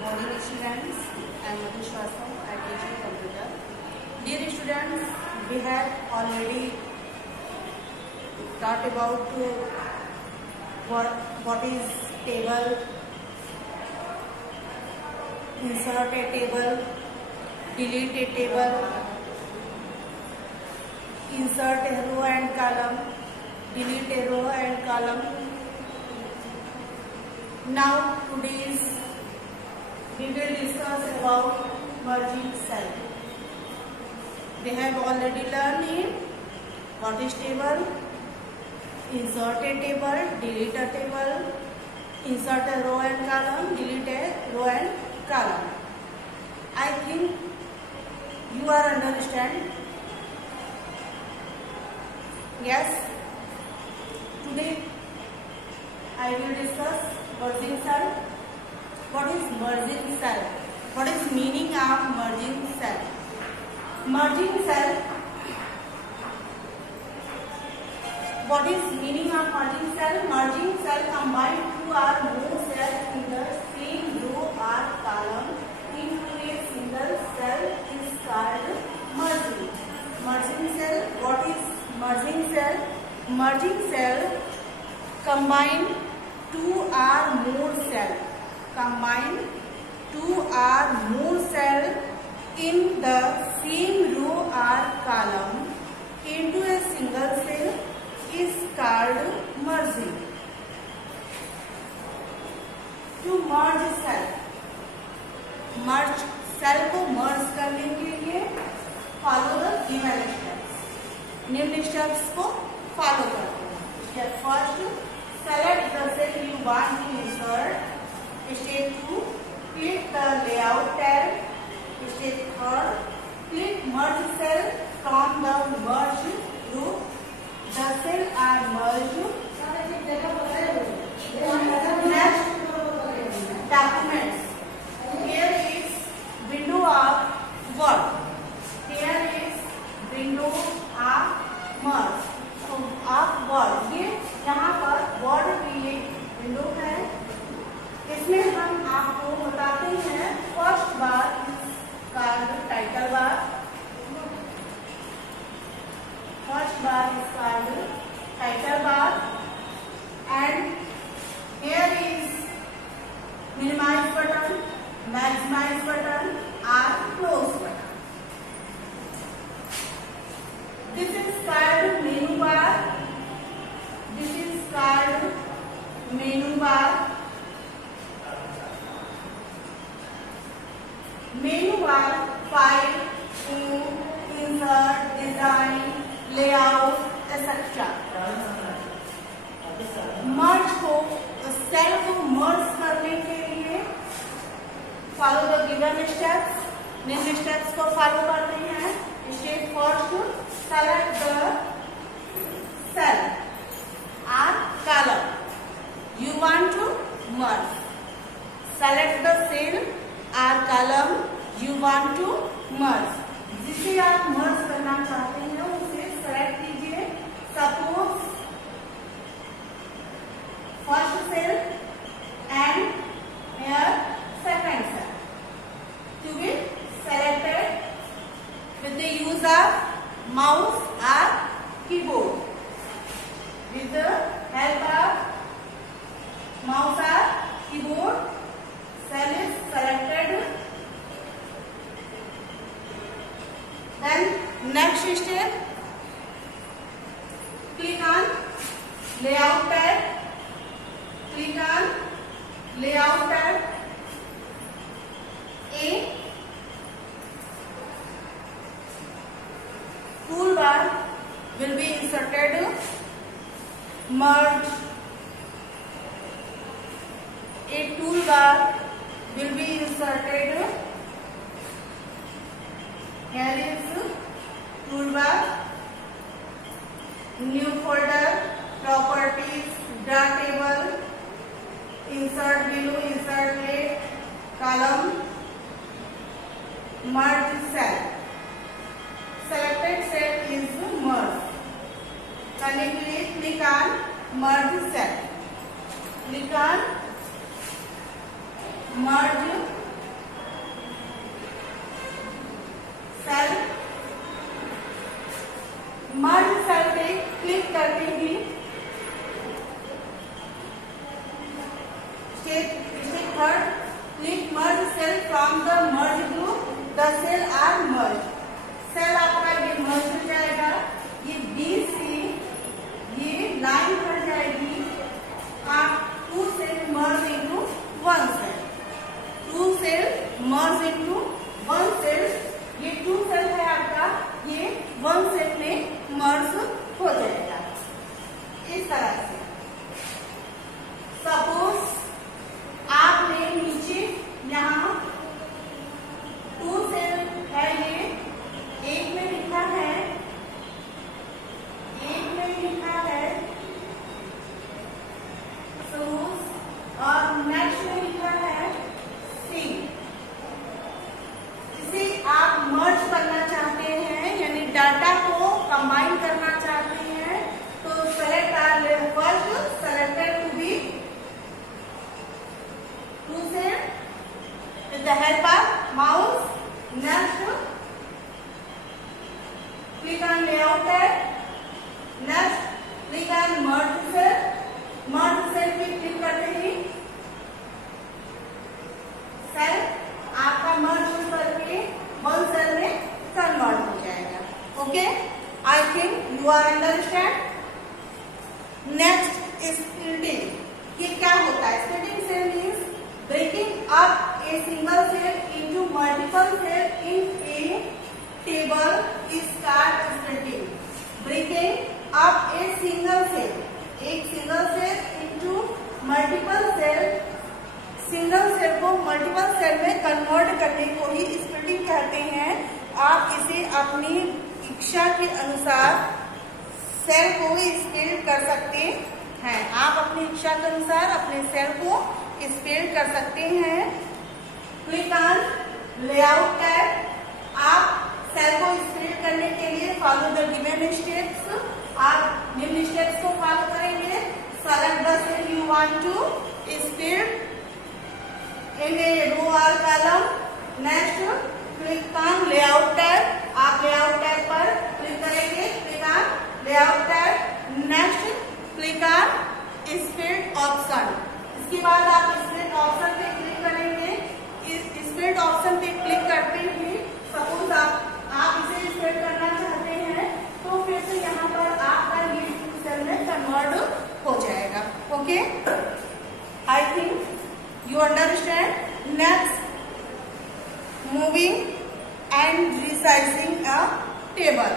Morning students, I am Madhu Shastha, I teach you computer. Dear students, we have already talked about what is table, insert a table, delete a table, insert a row and column, delete a row and column. Now we will discuss about merging cell. We have already learned in what is table, insert a table, delete a table, insert a row and column, delete a row and column. I think you are understand. Yes. Today I will discuss merging cell. What is merging cell? What is meaning of merging cell? Merging cell. What is meaning of merging cell? Merging cell combine two or more cells in the same row or column into a single cell is called merging. Merging cell. What is merging cell? Merging cell combine two or more cells. Combine two or more cells in the same row or column into a single cell is called merging. To merge cell को merge करने के लिए follow the given steps. निम्न steps को follow करते हैं. Step first, select the cell you want to insert. Step 2, click the layout tab. Step 3, click merge cell from the merge group. The cell are merged. Next, documents. Here is window of Word. Here is window of merge. So of Word. ये यहाँ पर Word की एक window है. इसमें हम आपको बताते हैं फर्स्ट बार इसका टाइटल बार. फर्स्ट बार इसका title bar and here is minimise button, maximise button और close button. This is called menu bar. This is called menu bar. Menu bar file, insert, design, layout, etc. Merge को cell को merge करने के लिए follow the given steps. निम्न steps को follow करते हैं. Step first, select the cell और column you want to merge. Select the cell और कॉलम यू वांट टू मर्ज. जिसे आप मर्ज करना चाहते हैं उसे सेलेक्ट कीजिए. Suppose first cell and here second cell to be selected with the use of mouse और keyboard. With the help of mouse और keyboard cell is selected. Then next step, click on layout tab. Click on layout tab. A toolbar will be inserted. Merge. A toolbar will be inserted. Here is toolbar, new folder, properties, draw table, insert below, insert late, column, merge cell. Selected cell is merged. करने के लिए click on merge cell. Click on merge third, click merge cell from the merge group. The cell are merged. Cell आपका ये मर्ज हो जाएगा, ये B से ये लाइन कट जाएगी, आप 2 cell merge into 1 cell, 2 cell merge into 1 cell, ये 2 सेल है आपका, ये 1 सेल में मर्ज हो जाएगा इस तरह से। सपोज आपने नीचे यहाँ 2 सेल है, ये एक में लिखा है सोर्स और नेक्स्ट में लिखा है सी। इसे आप मर्ज करना चाहते हैं, यानी डाटा को कंबाइन करना चाहते हैं, तो select are first selected to be 2 cell with the help of mouse. Next, click on layout tab. Next, click on merge cell. merge cell पे क्लिक करते ही सेल आपका मर्ज करके 1 सेल में कन्वर्ट हो जाएगा। Okay, I think you are understand. Next splitting, ये क्या होता है? Splitting cell means breaking up a single cell into multiple cells in a table is called splitting. Breaking up a single cell, एक single cell into multiple cell, single cell को multiple cell में convert करने को ही splitting कहते हैं। आप इसे अपनी इच्छा के अनुसार सेल को स्प्लिट कर सकते हैं। आप अपनी इच्छा के अनुसार अपने सेल को स्प्लिट कर सकते हैं। Click on layout tab. आप सेल को स्प्लिट करने के लिए फॉलो द गिवन स्टेप्स, आप निम्न स्टेप्स को फॉलो करेंगे। Select the cell you want to split in a row और column. Next, click on layout tab. आप लेआउट टैब पर क्लिक करेंगे, click on layout tab. Next, click on split option. इसके बाद आप स्प्लिट ऑप्शन पे click करेंगे। इस स्प्लिट ऑप्शन पे क्लिक करते ही सपोज आप इसे स्प्लिट करना चाहते हैं, तो फिर से यहाँ पर आपका ये 2 सेल में कन्वर्ट हो जाएगा। Okay, I think you understand. Next, moving and resizing a table.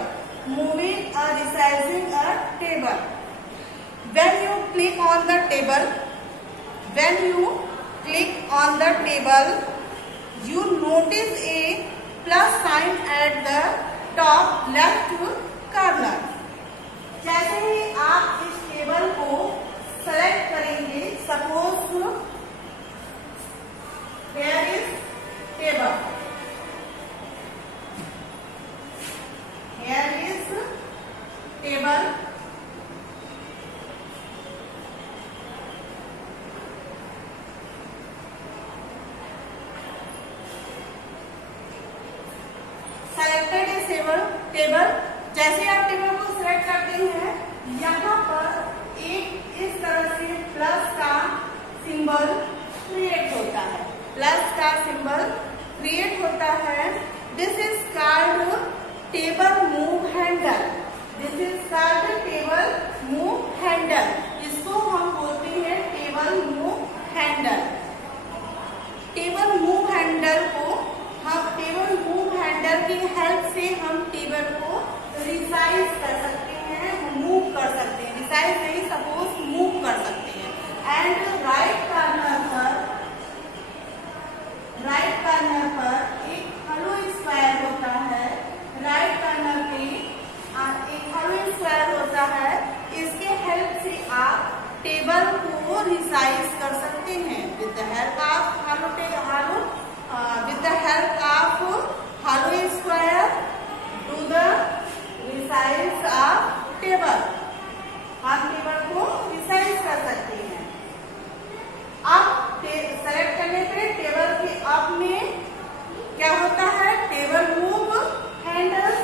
Moving और resizing a table. When you click on the table, you notice a plus sign at the top left corner. जैसे ही आप इस table को select करेंगे, suppose here is table, here is table, selected A table. जैसे आप table को select करते हैं, यहाँ पर एक इस तरह से प्लस का सिंबल क्रिएट होता है, प्लस का सिंबल क्रिएट होता है। This is called table move handle. This is called table move handle. इसको हम बोलते हैं table move handle. Table move handle को टेबल मूव हैंडल की हेल्प से हम टेबल को रिसाइज कर सकते हैं, मूव कर सकते हैं। रिसाइज नहीं, सपोज मूव कर सकते हैं। एंड राइट कॉर्नर पर एक हेलो स्क्वायर होता है। राइट कॉर्नर पे एक हेलो स्क्वायर होता है। इसके हेल्प से आप टेबल को रिसाइज कर सकते हैं with the help of hollow square to the resize of table. हम टेबल को रिसाइज कर सकते हैं। अब सेलेक्ट करने पे टेबल के अप में क्या होता है? Table move handle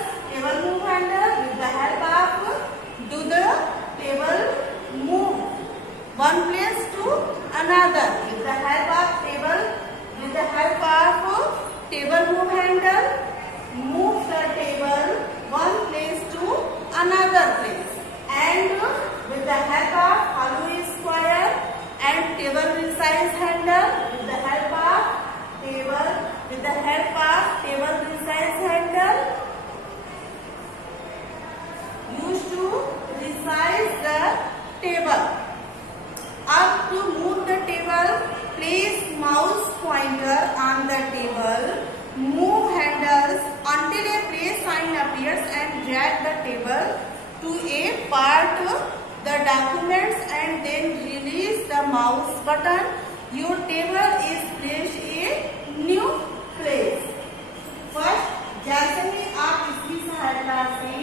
with the help of do the table move one place to another with the help of table resize the table. Up to move the table, place mouse pointer on the table. Move handles until a place sign appears and drag the table to a part the documents and then release the mouse button. Your table is placed a new place. First, जैसे ही आप इसकी सहायता से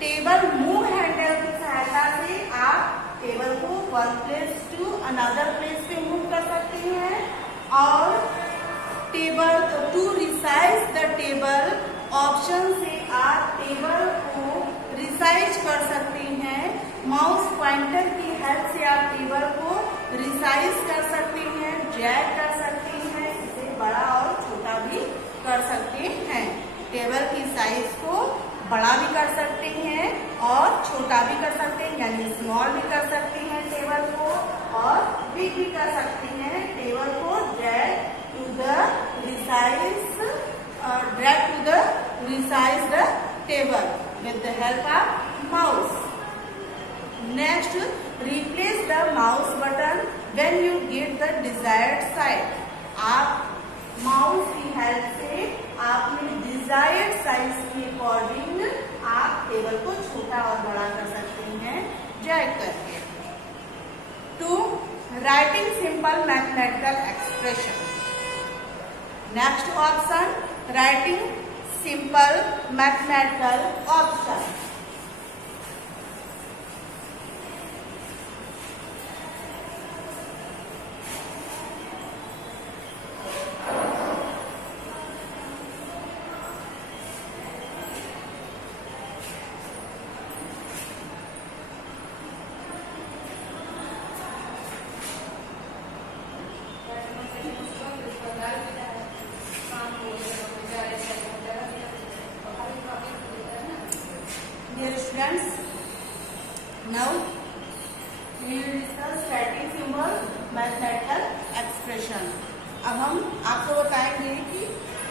table move handle की सहायता से आप table को one place to another place पे मूव कर सकते हैं और table to resize the table option से आप टेबल को रिसाइज कर सकते हैं। माउस पॉइंटर की हेल्प से आप टेबल को रिसाइज कर सकते हैं, ड्रैग कर सकते हैं, इसे बड़ा और छोटा भी कर सकते हैं। टेबल की साइज को बड़ा भी कर सकते हैं और छोटा भी कर सकते हैं, यानी स्मॉल भी कर सकते हैं टेबल को और बिग भी कर सकते हैं। टेबल को drag to the resize the table with the help of mouse. Next, replace the mouse button when you get the desired size. आप माउस की हेल्प से आपने डिजायर्ड साइज के अकॉर्डिंग आप टेबल को छोटा और बड़ा कर सकते हैं ड्रैग करके। 2. Writing simple mathematical expression. Next option, writing simple mathematical option. Dear students, now we will discuss writing symbol mathematical expression. अब हम आपको बताएंगे कि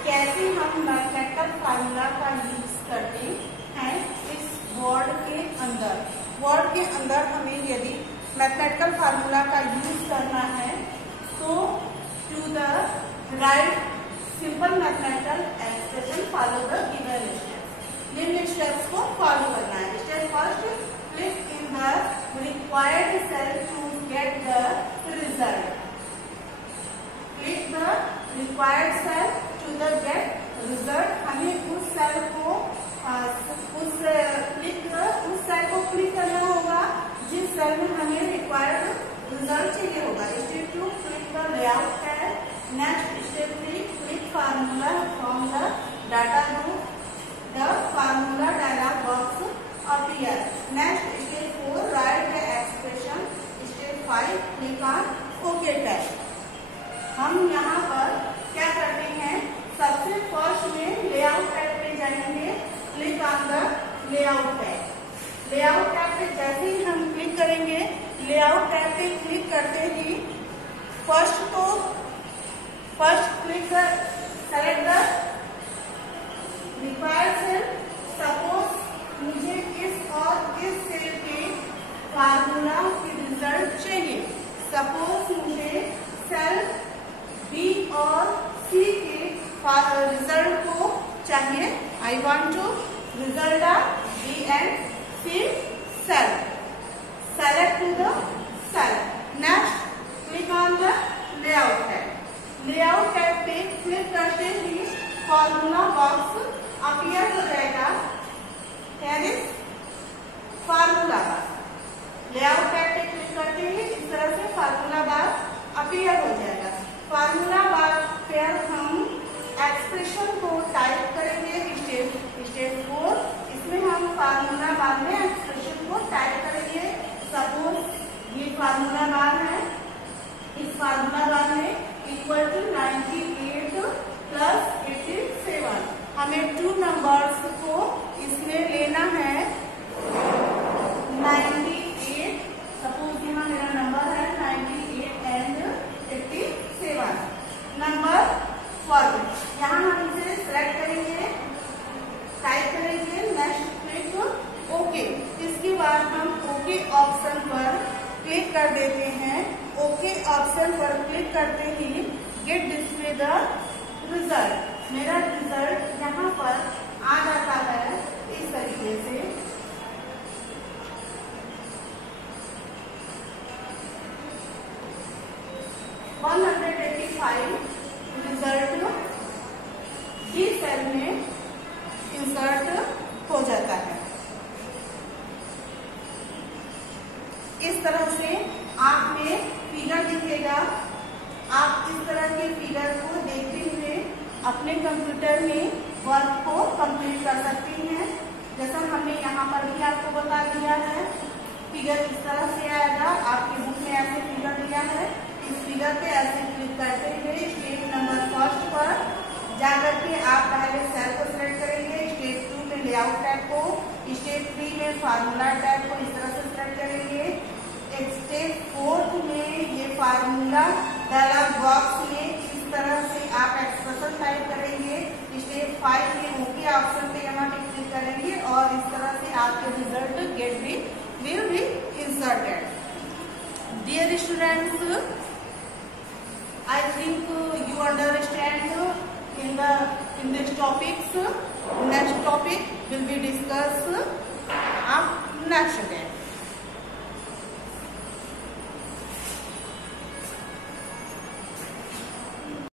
कैसे हम मैथमेटिकल फार्मूला का यूज करते हैं इस वर्ड के अंदर। वर्ड के अंदर हमें यदि मैथमेटिकल फार्मूला का यूज करना है तो to the write simple mathematical expression follow the given steps. निम्न स्टेप्स को फॉलो करना है। Step first, click in the required cell to get the result. Click the required cell to the get result. हमें उस cell को उस cell को click करना होगा जिस सेल में हमें रिक्वायर्ड रिजल्ट चाहिए होगा. Step 2, click the layout tab. Next step 3, click formula from the data group. The formula dialog box appear. Next, step 4, write the expression. Step 5, click on OK tab. हम यहाँ पर क्या करते हैं, सबसे फर्स्ट में लेआउट टैब पे जाएंगे. Click on the layout tab. Layout tab पे जैसे ही हम क्लिक करेंगे, लेआउट टैब पे क्लिक करते ही first click select the required cell. Suppose मुझे इस और इस सेल के फार्मूला की रिजल्ट चाहिए. सपोज मुझे सेल बी और सी के रिजल्ट को चाहिए. I want to result of B and C cell. Select to the cell. Next, click on the layout tab. Layout tab पे क्लिक करते ही फार्मूला बॉक्स अपीयर हो जाएगा. Formula bar. लेआउट टैब पे क्लिक करते ही इस तरह से फार्मूला बार अपीयर हो जाएगा. फार्मूला बार पे हम एक्सप्रेशन को टाइप करेंगे. स्टेप 4, इसमें हम फार्मूला बार में एक्सप्रेशन को टाइप करेंगे. सपोज ये फार्मूला बार है. इस फार्मूला बार में इक्वल टू 98 प्लस 87. हमें 2 नंबर्स को इसमें लेना है. 98, सपोज यहाँ मेरा नंबर है 98 एंड 87. नंबर 1 यहाँ हम इसे सिलेक्ट करेंगे, टाइप करेंगे. Next click okay. करते ही गेट डिस्प्ले द रिजल्ट। मेरा रिजल्ट यहाँ पर आ जाता है इस तरीके से। रिजल्ट डी सेल में इंसर्ट हो जाता है। इस तरह से आप में फिगर दिखेगा। आप इस तरह के फिगर को देखते हुए अपने कंप्यूटर में वर्क को कंप्लीट कर सकती हैं। जैसा हमने यहाँ पर भी आपको बता दिया है, फिगर इस तरह से आएगा। आपके बुक में ऐसे फिगर दिया है। इस फिगर पे ऐसे क्लिक करते हुए स्टेप नंबर फर्स्ट पर जाकर के आप पहले सेल को सिलेक्ट करेंगे। स्टेप 2 में लेआउट टैब को, स्टेप 3 में फार्मूला टैब को इस तरह से सिलेक्ट करेंगे। स्टेप 4 में ये फार्मूला डायलॉग बॉक्स में इस तरह से आप एक्सप्रेशन टाइप करेंगे। स्टेप 5 में ओके ऑप्शन पे यहाँ पे क्लिक करेंगे और इस तरह से आपके रिजल्ट गेट भी will be inserted. Dear students, I think you understand in this topics. Next topic will be discussed